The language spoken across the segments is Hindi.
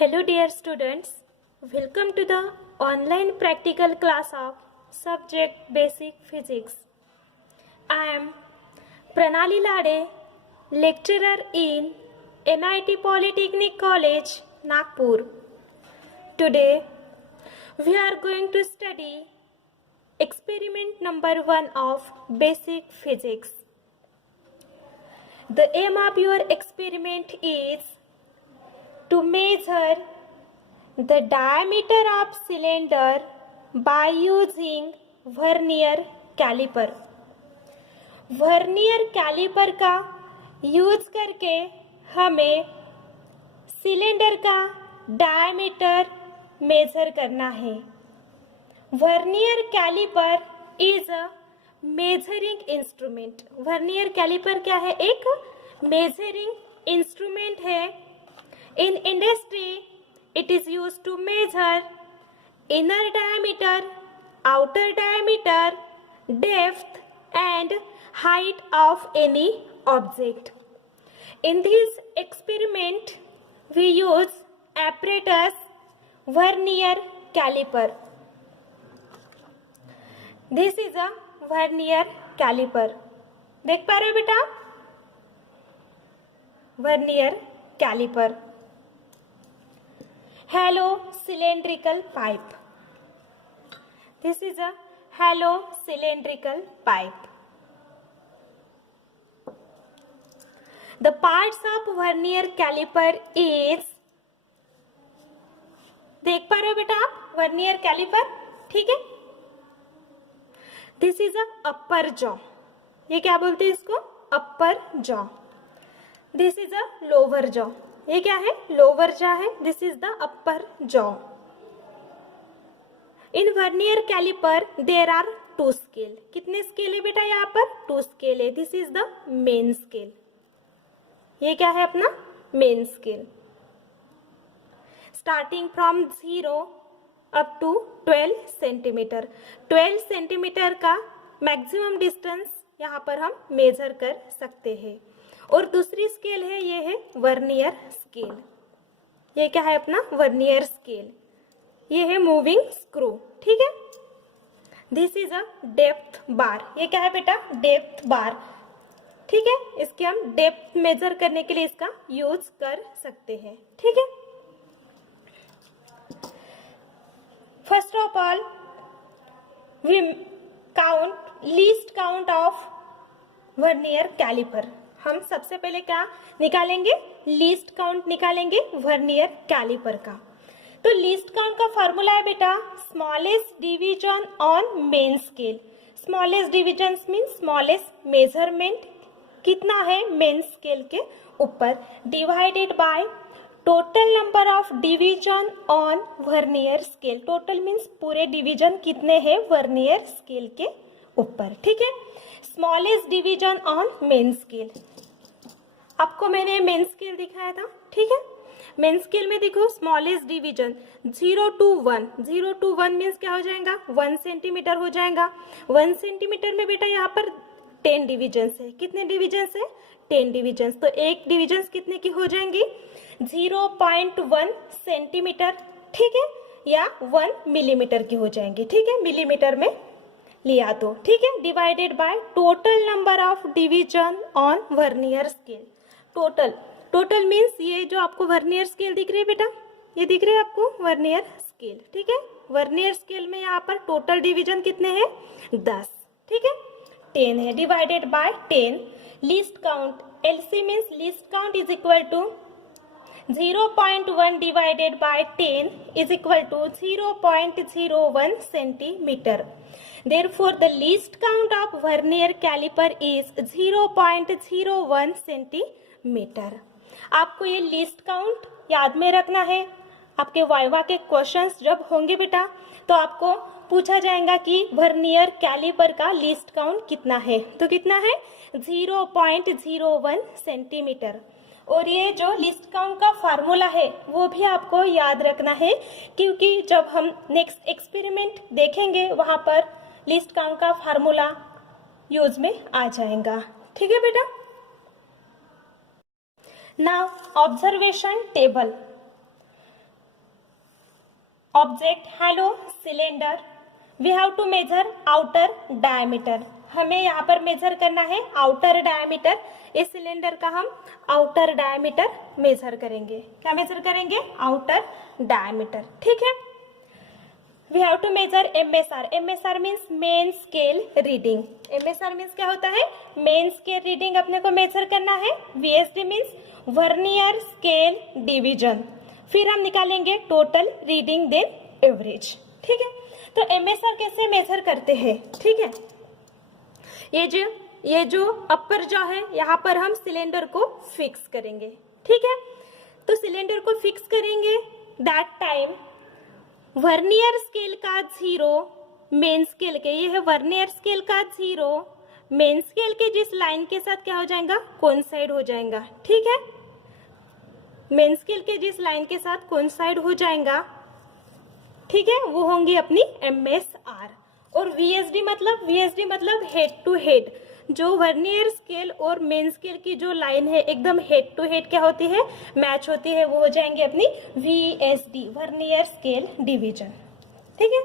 Hello dear students, welcome to the online practical class of subject Basic Physics. I am Pranali Lade, lecturer in NIT Polytechnic College, Nagpur. Today we are going to study experiment number 1 of Basic Physics. The aim of your experiment is to measure the diameter of cylinder by using vernier calliper. Vernier caliper का यूज करके हमें सिलेंडर का डायमीटर मेजर करना है. Vernier calliper is a measuring instrument. Vernier calliper क्या है? एक मेजरिंग इंस्ट्रूमेंट है. In industry, it is used to measure inner diameter, outer diameter, depth and height of any object. In this experiment, we use apparatus vernier caliper. This is a vernier caliper. देख पा रहे हो बेटा? vernier caliper. Hollow cylindrical pipe. This is a hollow cylindrical pipe. The parts of vernier caliper is, देख पा रहे हो बेटा आप वर्नियर कैलिपर? ठीक है. This is a upper jaw. ये क्या बोलते हैं इसको? Upper jaw. This is a lower jaw. ये क्या है? लोअर जॉ है. This is the upper jaw. In vernier calliper there are 2 scale. कितने स्केल है बेटा यहाँ पर? 2 स्केल है. This is the main scale. ये क्या है अपना? Main scale. Starting from 0 up to 12 centimetre. 12 centimetre का मैक्सिमम डिस्टेंस यहाँ पर हम मेजर कर सकते हैं. और दूसरी स्केल है, ये है वर्नियर स्केल. ये क्या है अपना? Vernier scale. ये है मूविंग स्क्रू. ठीक है. दिस इज अ डेप्थ बार. ये क्या है बेटा? डेप्थ बार. ठीक है. इसके हम डेप्थ मेजर करने के लिए इसका यूज कर सकते हैं. ठीक है. First of all we count least count of vernier caliper. हम सबसे पहले क्या निकालेंगे? लीस्ट काउंट निकालेंगे वर्नियर कैलिपर का. तो लीस्ट काउंट का फॉर्मूला है बेटा smallest division on main scale. Smallest division mean smallest measurement कितना है मेन स्केल के ऊपर, divided by total number of division on vernier scale. Total means पूरे डिवीजन कितने हैं वर्नियर स्केल के ऊपर. ठीक है. Smallest division on main scale. आपको मैंने मेन स्केल दिखाया था. ठीक है. मेन स्केल में देखो smallest division 0 to 1. 0 to 1 means क्या हो जाएगा? 1 सेंटीमीटर हो जाएगा. 1 सेंटीमीटर में बेटा यहाँ पर 10 डिविजन है. कितने डिविजन है? 10 डिविजन. तो एक डिविजन कितने की हो जाएंगी? 0.1 सेंटीमीटर. ठीक है. या 1 मिलीमीटर की हो जाएंगी. ठीक है. मिलीमीटर में लिया तो. ठीक है. Divided by total number of division on vernier scale. Total means ये जो आपको वर्नियर स्केल दिख रही है बेटा, ये दिख रही है आपको वर्नियर स्केल. ठीक है. वर्नियर स्केल में यहाँ पर टोटल डिवीजन कितने हैं? 10. ठीक है. 10 है. Divided by 10. Least count LC means least count is equal to 0.1 divided by 10 is equal to 0.01 centimeter. Therefore, the least count of vernier caliper is 0.01 centimeter. आपको ये लीस्ट काउंट याद में रखना है. आपके वाइवा के क्वेश्चंस जब होंगे बेटा तो आपको पूछा जाएगा कि वर्नियर कैलिपर का लीस्ट काउंट कितना है. तो कितना है? 0.01 सेंटीमीटर. और ये जो लिस्ट काउंट का फार्मूला है वो भी आपको याद रखना है, क्योंकि जब हम नेक्स्ट एक्सपेरिमेंट देखेंगे वहां पर लिस्ट काउंट का फार्मूला यूज में आ जाएगा. ठीक है बेटा. Now observation table. Object hollow cylinder, we have to measure outer diameter, हमें यहाँ पर मेजर करना है आउटर डायमीटर। इस सिलेंडर का हम आउटर डायमीटर मेजर करेंगे। क्या मेजर करेंगे? Outer diameter. ठीक है। We have to measure MSR, MSR means main scale reading. MSR means क्या होता है? मेन स्केल रीडिंग अपने को मेजर करना है। VSD means vernier scale division. फिर हम निकालेंगे टोटल रीडिंग देन एवरेज। ठीक है। तो MSR कैसे मेजर करते हैं? ठीक है। ये जो अपर जॉ है, यहाँ पर हम सिलेंडर को फिक्स करेंगे। ठीक है। तो सिलेंडर को फिक्स करेंगे, दैट टाइम वर्नियर स्केल का 0 मेन स्केल के, ये है वर्नियर स्केल का 0 मेन स्केल के जिस लाइन के साथ क्या हो जाएगा? कोइंसाइड हो जाएगा। ठीक है। मेन स्केल के जिस लाइन के साथ कोइंसाइड हो जाएगा, ठीक है, वो होंगी अपनी MSR। और VSD मतलब हेड टू हेड, जो वर्नियर स्केल और मेन स्केल की जो लाइन है एकदम हेड टू हेड क्या होती है? मैच होती है, वो हो जाएंगे अपनी VSD, वर्नियर स्केल डिवीजन। ठीक है।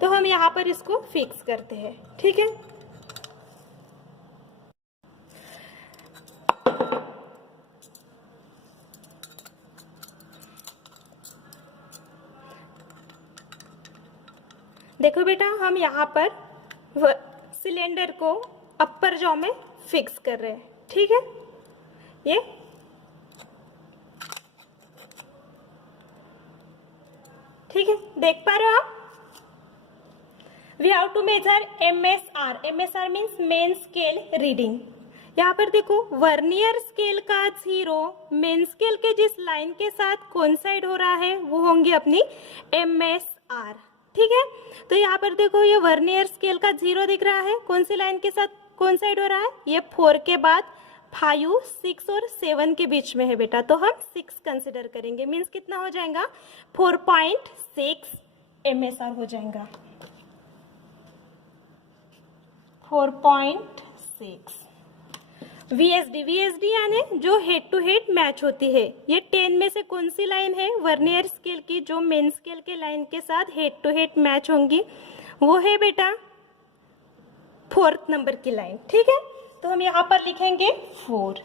तो हम यहाँ पर इसको फिक्स करते हैं। ठीक है। देखो बेटा, हम यहाँ पर सिलेंडर को अपर जॉ में फिक्स कर रहे हैं। ठीक है। ये ठीक है, देख पा रहे हो आप? We have to measure MSR, MSR means main scale reading. यहाँ पर देखो, वर्नियर स्केल का 0 मेन स्केल के जिस लाइन के साथ कोइंसाइड हो रहा है वो होंगी अपनी MSR। ठीक है। तो यहाँ पर देखो, ये वर्नियर स्केल का 0 दिख रहा है, कौन सी लाइन के साथ कोइंसाइड हो रहा है? ये 4 के बाद 5, 6 और 7 के बीच में है बेटा, तो हम 6 कंसिडर करेंगे। मीन्स कितना हो जाएगा? 4.6 MSR हो जाएगा। 4.6 VSD यानी जो हेड टू हेड मैच होती है। ये 10 में से कौन सी लाइन है वर्नियर स्केल की जो मेन स्केल के लाइन के साथ हेड टू हेड मैच होंगी? वो है बेटा 4th नंबर की लाइन। ठीक है। तो हम यहाँ पर लिखेंगे 4।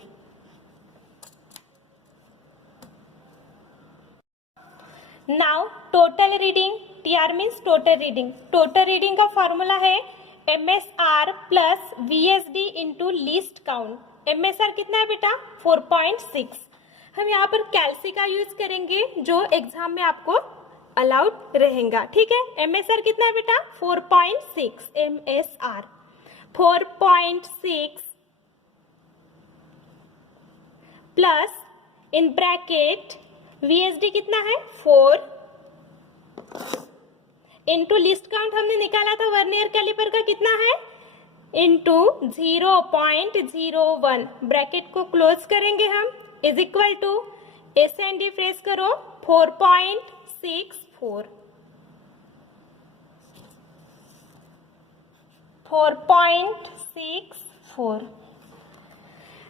Now total reading, TR means total reading. Total reading का फॉर्मूला है MSR plus VSD into least count. MSR कितना है बेटा? 4.6। हम यहाँ पर कैल्सी का यूज करेंगे जो एग्जाम में आपको अलाउड रहेगा। ठीक है। MSR कितना है बेटा? 4.6 MSR 4.6 plus in bracket VSD कितना है? 4 इंटू लिस्ट काउंट हमने निकाला था वर्नियर कैलिपर का, कितना है? इंटू 0.01, ब्रैकेट को क्लोज करेंगे हम, इज इक्वल टू SND फ्रेस करो 4.64 4.64।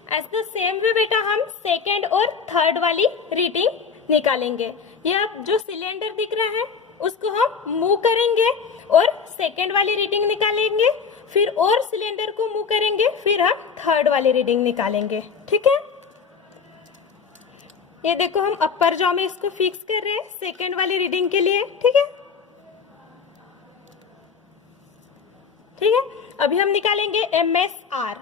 एज द सेम वे बेटा हम सेकेंड और थर्ड वाली रीडिंग निकालेंगे। यह जो सिलेंडर दिख रहा है उसको हम मूव करेंगे और सेकेंड वाली रीडिंग निकालेंगे, फिर और सिलेंडर को मूव करेंगे, फिर हम थर्ड वाली रीडिंग निकालेंगे। ठीक है। ये देखो, हम अपर जॉ में इसको फिक्स कर रहे हैं सेकेंड वाली रीडिंग के लिए। ठीक है। ठीक है। अभी हम निकालेंगे MSR।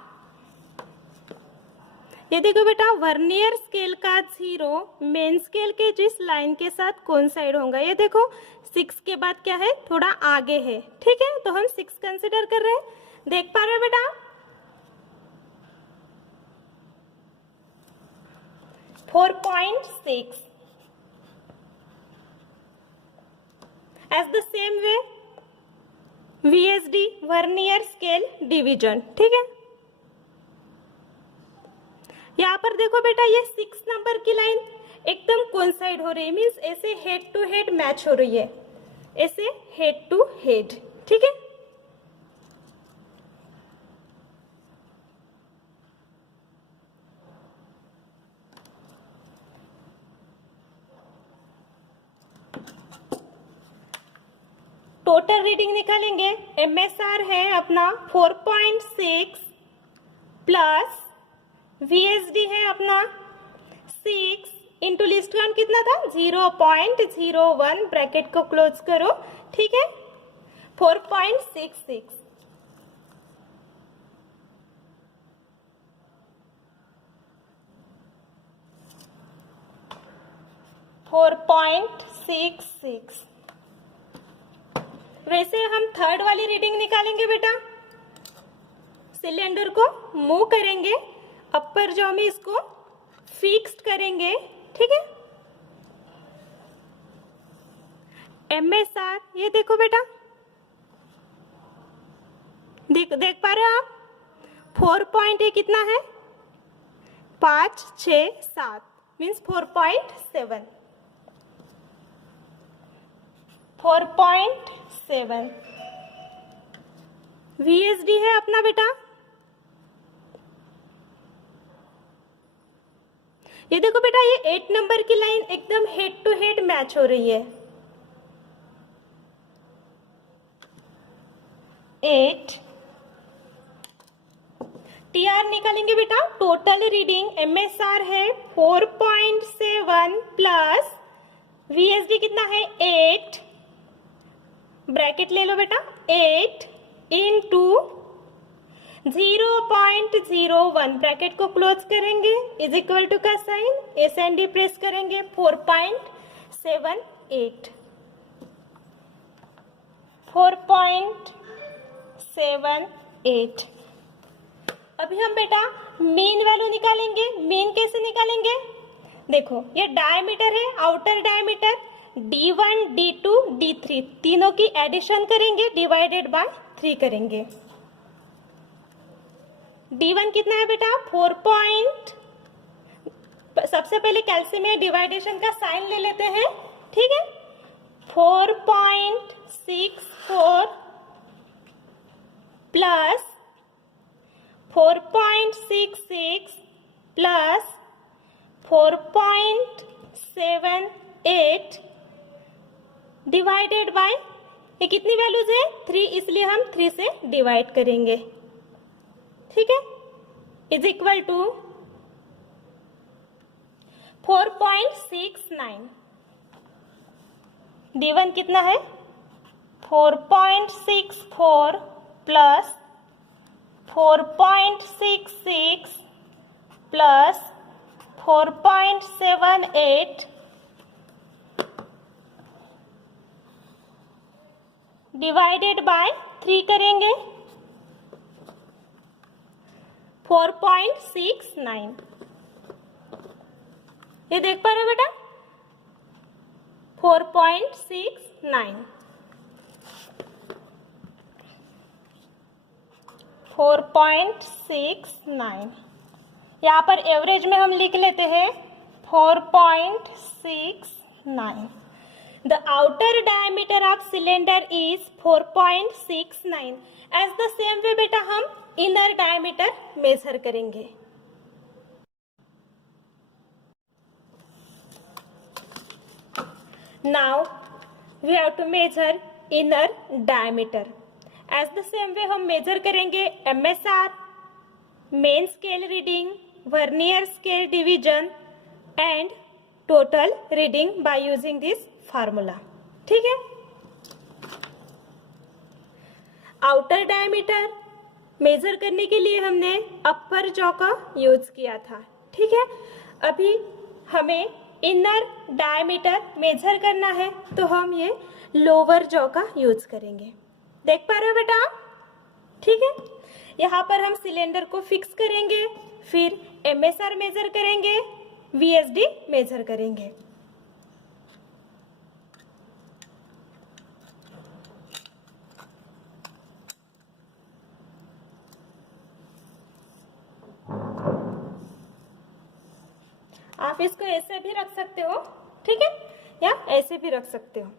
ये देखो बेटा, वर्नियर स्केल का 0 मेन स्केल के जिस लाइन के साथ कोइंसाइड होगा, ये देखो 6 के बाद क्या है? थोड़ा आगे है। ठीक है। तो हम 6 कंसिडर कर रहे हैं। देख पा रहे हो बेटा? 4.6 as the same way VSD vernier scale division. ठीक है। यहाँ पर देखो बेटा, ये 6 नंबर की लाइन एकदम कोइंसाइड हो रही है, मीन्स ऐसे हेड टू हेड मैच हो रही है, ऐसे हेड टू हेड। ठीक है। टोटल रीडिंग निकालेंगे। MSR है अपना 4.6 प्लस VSD है अपना 6 इंटू लिस्ट काउंट कितना था 0.01, ब्रैकेट को क्लोज करो, ठीक है, 4.66। वैसे हम थर्ड वाली रीडिंग निकालेंगे बेटा। सिलेंडर को मूव करेंगे, अपर जॉ में इसको फिक्स्ड करेंगे, ठीक है। MSR ये देखो बेटा, देख पा रहे हो आप, 4 पॉइंट ये कितना है 5 6 7 मीन्स 4.7 4.7। VSD है अपना बेटा, ये देखो बेटा, ये 8 नंबर की लाइन एकदम हेड टू हेड मैच हो रही है। 8 TR निकालेंगे बेटा। टोटल रीडिंग MSR है 4.7 प्लस VSD कितना है 8, ब्रैकेट ले लो बेटा, 8 इंटू 0.01, ब्रैकेट को क्लोज करेंगे, इज इक्वल टू का साइन SND प्रेस करेंगे, 4.78 4.78। अभी हम बेटा मीन वैल्यू निकालेंगे। मीन कैसे निकालेंगे, देखो ये डायमीटर है, outer diameter D1 D2 D3 तीनों की एडिशन करेंगे, डिवाइडेड बाय 3 करेंगे। D1 कितना है बेटा 4 पॉइंट, सबसे पहले कैल्सियम में डिवाइडेशन का साइन ले लेते हैं, ठीक है, 4.64 प्लस 4.66 प्लस 4.78 डिवाइडेड बाय, ये कितनी वैल्यूज है 3, इसलिए हम 3 से डिवाइड करेंगे, ठीक है, इज इक्वल टू 4.69। D1 कितना है 4.64 प्लस 4.66 प्लस 4.78 डिवाइडेड बाय 3 करेंगे, 4.69। ये देख पा रहे हो बेटा 4.69 4.69। यहाँ पर एवरेज में हम लिख लेते हैं 4.69। The outer diameter of cylinder is 4.69. As the same way बेटा हम inner diameter measure करेंगे। Now we have to measure inner diameter. As the same way हम measure करेंगे MSR, main scale reading, vernier scale division and total reading by using this formula, ठीक है। आउटर डायमीटर मेजर करने के लिए हमने अपर जॉ का यूज किया था, ठीक है। अभी हमें इनर डायमीटर मेजर करना है, तो हम ये लोअर जॉ का यूज करेंगे। देख पा रहे हो बेटा आप, ठीक है। यहाँ पर हम सिलेंडर को फिक्स करेंगे, फिर MSR मेजर करेंगे, VSD मेजर करेंगे। आप इसको ऐसे भी रख सकते हो, ठीक है, या ऐसे भी रख सकते हो,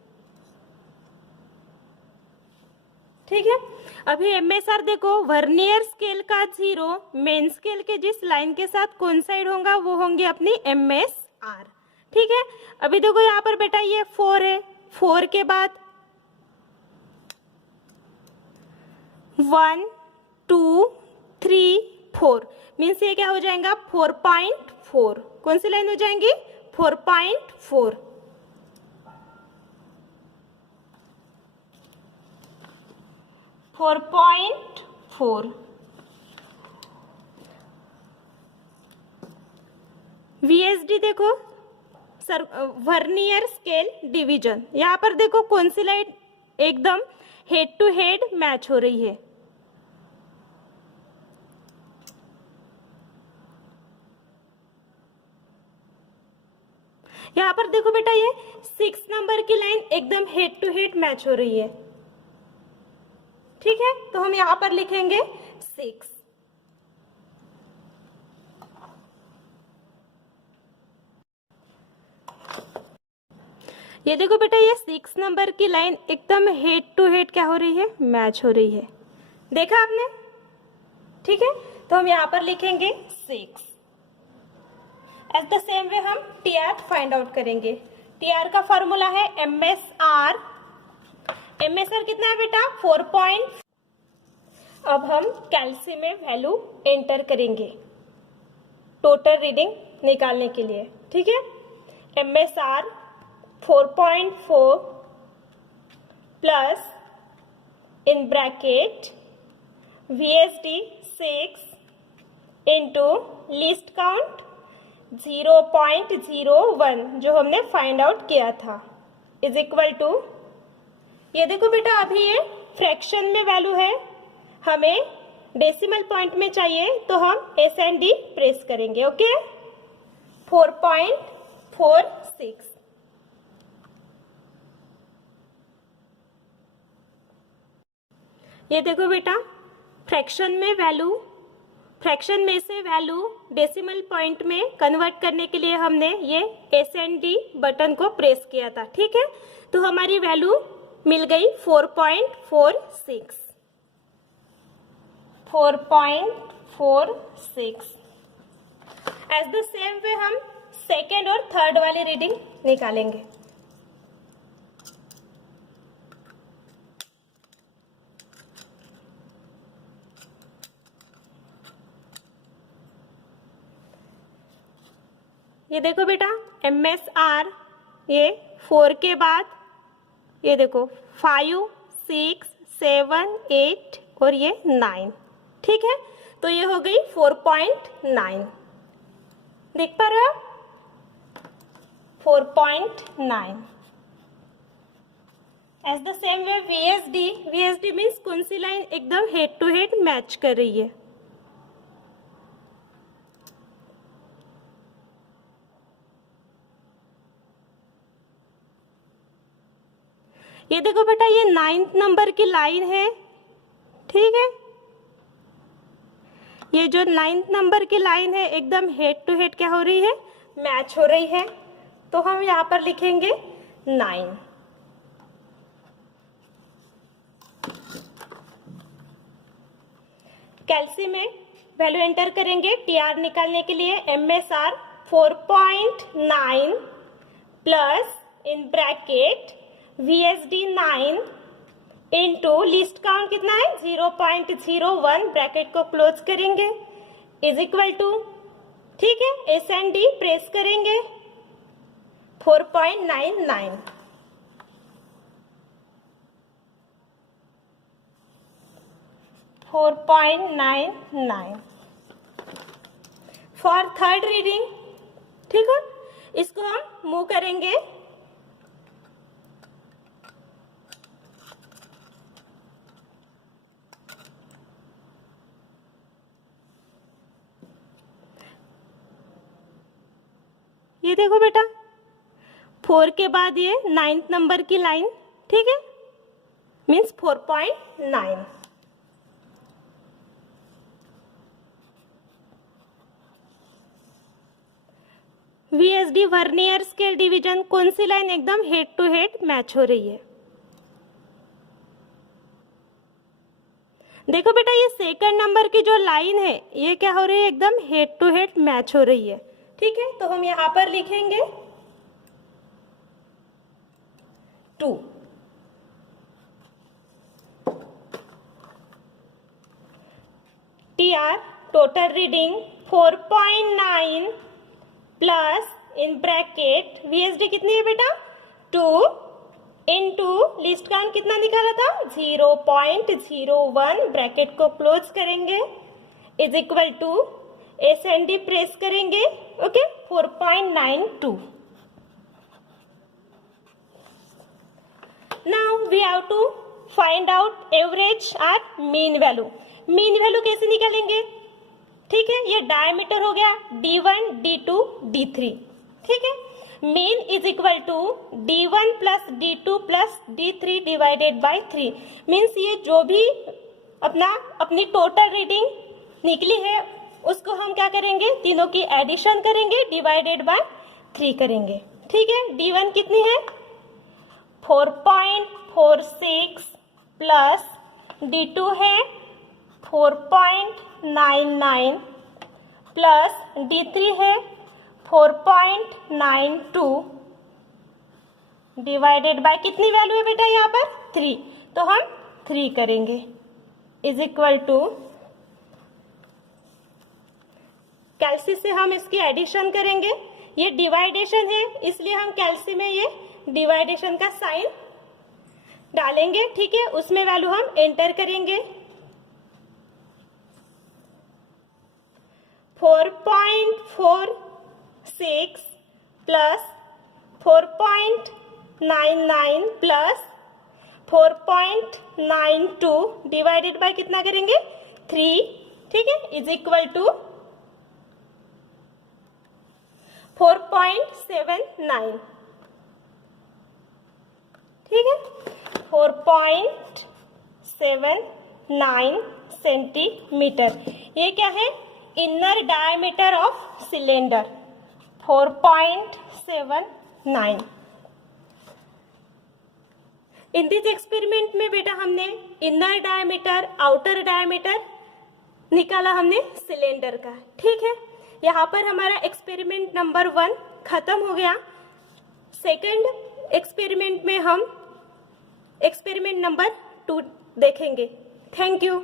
ठीक है। अभी MSR देखो, वर्नियर स्केल का 0, मेन स्केल के जिस लाइन के साथ कोइंसाइड होगा वो होंगे अपनी MSR, ठीक है। अभी देखो यहाँ पर बेटा ये 4 है, 4 के बाद 1 2 3 4 मीन्स ये क्या हो जाएगा 4.4। कौन सी लाइन हो जाएंगी 4.4। VSD देखो सर वर्नियर स्केल डिवीजन, यहाँ पर देखो कौन सी लाइन एकदम हेड टू हेड मैच हो रही है। यहाँ पर देखो बेटा ये 6 नंबर की लाइन एकदम हेड टू हेड मैच हो रही है। ठीक है, तो हम यहाँ पर लिखेंगे 6। ये देखो बेटा ये 6 नंबर की लाइन एकदम हेड टू हेड क्या हो रही है मैच हो रही है। देखा आपने? ठीक है, तो हम यहाँ पर लिखेंगे 6। एज द सेम वे हम TR फाइंड आउट करेंगे। TR का फॉर्मूला है MSR। MSR कितना है बेटा 4. अब हम कैल्सी में वैल्यू एंटर करेंगे टोटल रीडिंग निकालने के लिए। ठीक है, MSR 4.4 plus in bracket VSD 6 into least count 0.01 जो हमने फाइंड आउट किया था इज इक्वल टू, ये देखो बेटा अभी ये फ्रैक्शन में वैल्यू है, हमें डेसिमल पॉइंट में चाहिए तो हम एस एंड डी प्रेस करेंगे। ओके, 4.46। ये देखो बेटा फ्रैक्शन में वैल्यू, फ्रैक्शन में से वैल्यू डेसिमल पॉइंट में कन्वर्ट करने के लिए हमने ये एस एंड डी बटन को प्रेस किया था। ठीक है, तो हमारी वैल्यू मिल गई 4.46। 4.46। एज द सेम वे हम सेकेंड और थर्ड वाली रीडिंग निकालेंगे। ये देखो बेटा MSR ये 4 के बाद ये देखो 5 6 7 8 और ये 9। ठीक है, तो ये हो गई 4.9। देख पा रहे हो 4.9। As the same way VSD means कौन सी लाइन एकदम हेड टू हेड मैच कर रही है। ये देखो बेटा ये 9th नंबर की लाइन है। ठीक है, ये जो 9th नंबर की लाइन है एकदम हेड टू हेड क्या हो रही है मैच हो रही है, तो हम यहाँ पर लिखेंगे 9। कैल्सी में वैल्यू एंटर करेंगे TR निकालने के लिए। MSR 4.9 plus in bracket VSD 9 into least count कितना है 0.01 ब्रैकेट को क्लोज करेंगे इज इक्वल टू, ठीक है, एस एंड डी प्रेस करेंगे 4.99। For third reading. ठीक है, इसको हम मूव करेंगे ये देखो बेटा 4 के बाद ये 9th नंबर की लाइन। ठीक है, means 4.9। VSD vernier scale division कौन सी लाइन एकदम हेड टू हेड मैच हो रही है। देखो बेटा ये सेकंड नंबर की जो लाइन है ये क्या हो रही है एकदम हेड टू हेड मैच हो रही है। ठीक है, तो हम यहां पर लिखेंगे 2। Are total reading 4.9 plus in bracket VSD कितनी है बेटा 2 इनटू लिस्ट काउंट कितना निकाला था 0.01 ब्रैकेट को क्लोज करेंगे is equal to S and D press करेंगे okay 4.92. Now we have to find out average or mean value. Mean value कैसे निकालेंगे ठीक है ये डायमीटर हो गया D1 D2 D3 ठीक है. Mean is equal to D1 plus D2 plus D3 divided by 3 means ये जो भी अपनी टोटल रीडिंग निकली है उसको हम क्या करेंगे तीनों की एडिशन करेंगे डिवाइडेड बाय 3 करेंगे ठीक है. D1 कितनी है 4.46 प्लस D2 है 4.99 प्लस D3 है 4.92 डिवाइडेड बाय कितनी वैल्यू है बेटा यहाँ पर 3 तो हम 3 करेंगे इज इक्वल टू कैल्सी से हम इसकी एडिशन करेंगे. ये डिवाइडेशन है इसलिए हम कैल्सी में ये डिवाइडेशन का साइन डालेंगे ठीक है. उसमें वैल्यू हम एंटर करेंगे 4.46 प्लस 4.99 प्लस 4.92 डिवाइडेड बाय कितना करेंगे 3 ठीक है इज इक्वल टू 4.79 ठीक है 4.79 सेंटीमीटर. ये क्या है inner diameter of cylinder 4.79. In this experiment में बेटा हमने इनर डायमीटर आउटर डायमीटर निकाला हमने सिलेंडर का ठीक है. यहाँ पर हमारा एक्सपेरिमेंट नंबर 1 खत्म हो गया. सेकंड एक्सपेरिमेंट में हम एक्सपेरिमेंट नंबर 2 देखेंगे. Thank you.